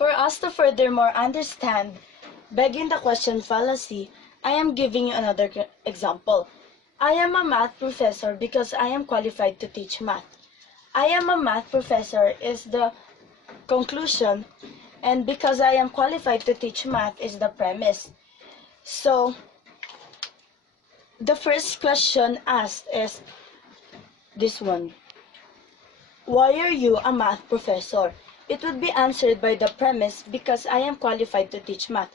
For us to furthermore understand begging the question fallacy, I am giving you another example. I am a math professor because I am qualified to teach math. I am a math professor is the conclusion, and because I am qualified to teach math is the premise. So, the first question asked is this one. Why are you a math professor? It would be answered by the premise because I am qualified to teach math.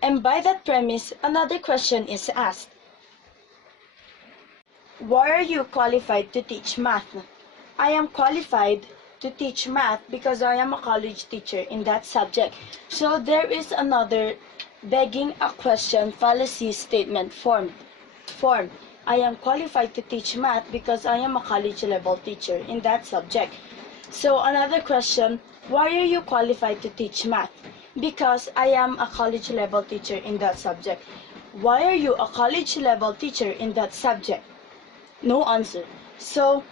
And by that premise, another question is asked. Why are you qualified to teach math? I am qualified to teach math because I am a college teacher in that subject. So there is another begging a question fallacy statement form. I am qualified to teach math because I am a college level teacher in that subject. So another question, why are you qualified to teach math? Because I am a college level teacher in that subject. Why are you a college level teacher in that subject? No answer. So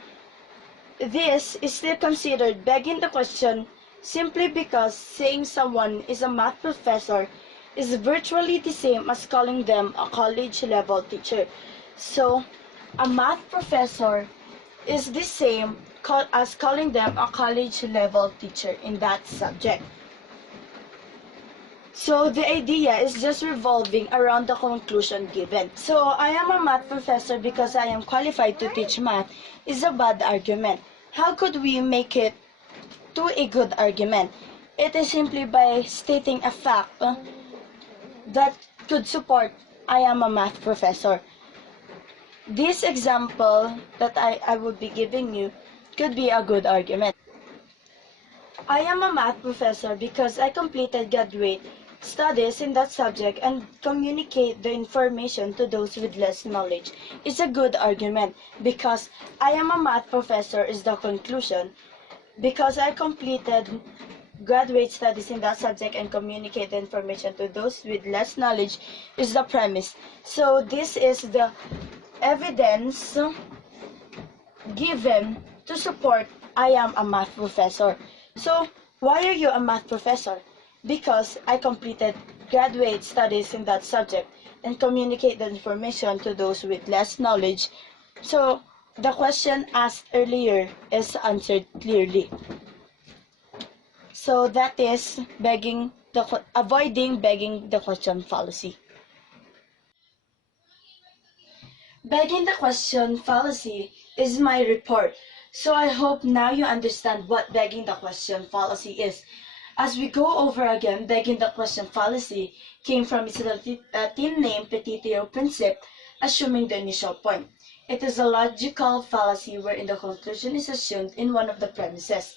this is still considered begging the question simply because saying someone is a math professor is virtually the same as calling them a college level teacher. So a math professor is the same as calling them a college level teacher in that subject. So the idea is just revolving around the conclusion given. So I am a math professor because I am qualified to teach math is a bad argument. How could we make it to a good argument? It is simply by stating a fact that could support I am a math professor. This example that I would be giving you could be a good argument. I am a math professor because I completed graduate studies in that subject and communicate the information to those with less knowledge. It's a good argument because I am a math professor is the conclusion. Because I completed graduate studies in that subject and communicate the information to those with less knowledge is the premise. So this is the evidence given to support I am a math professor. So, why are you a math professor? Because I completed graduate studies in that subject and communicate the information to those with less knowledge. So, the question asked earlier is answered clearly. So, that is avoiding begging the question fallacy. Begging the question fallacy is my report. So I hope now you understand what begging the question fallacy is. As we go over again, begging the question fallacy came from its Latin name petitio princip, assuming the initial point. It is a logical fallacy wherein the conclusion is assumed in one of the premises.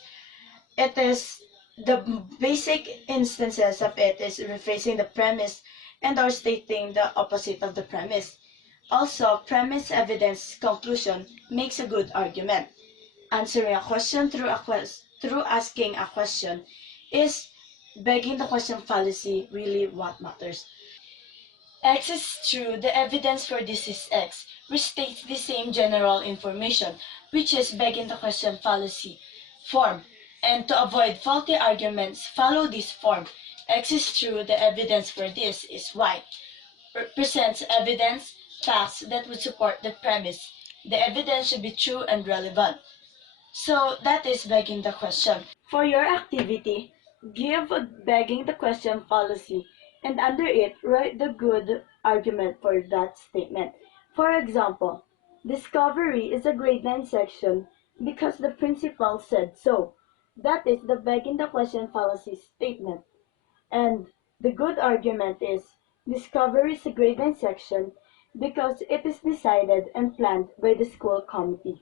It is the basic instances of it is rephrasing the premise and or stating the opposite of the premise. Also, premise, evidence, conclusion makes a good argument. Answering a question through asking a question is begging the question fallacy really what matters. X is true, the evidence for this is X, which states the same general information, which is begging the question fallacy form. And to avoid faulty arguments, follow this form. X is true, the evidence for this is Y. Presents evidence, facts that would support the premise. The evidence should be true and relevant. So that is begging the question. For your activity, give begging the question fallacy and under it write the good argument for that statement. For example, discovery is a grade 9 section because the principal said so. That is the begging the question fallacy statement. And the good argument is discovery is a grade 9 section because it is decided and planned by the school committee.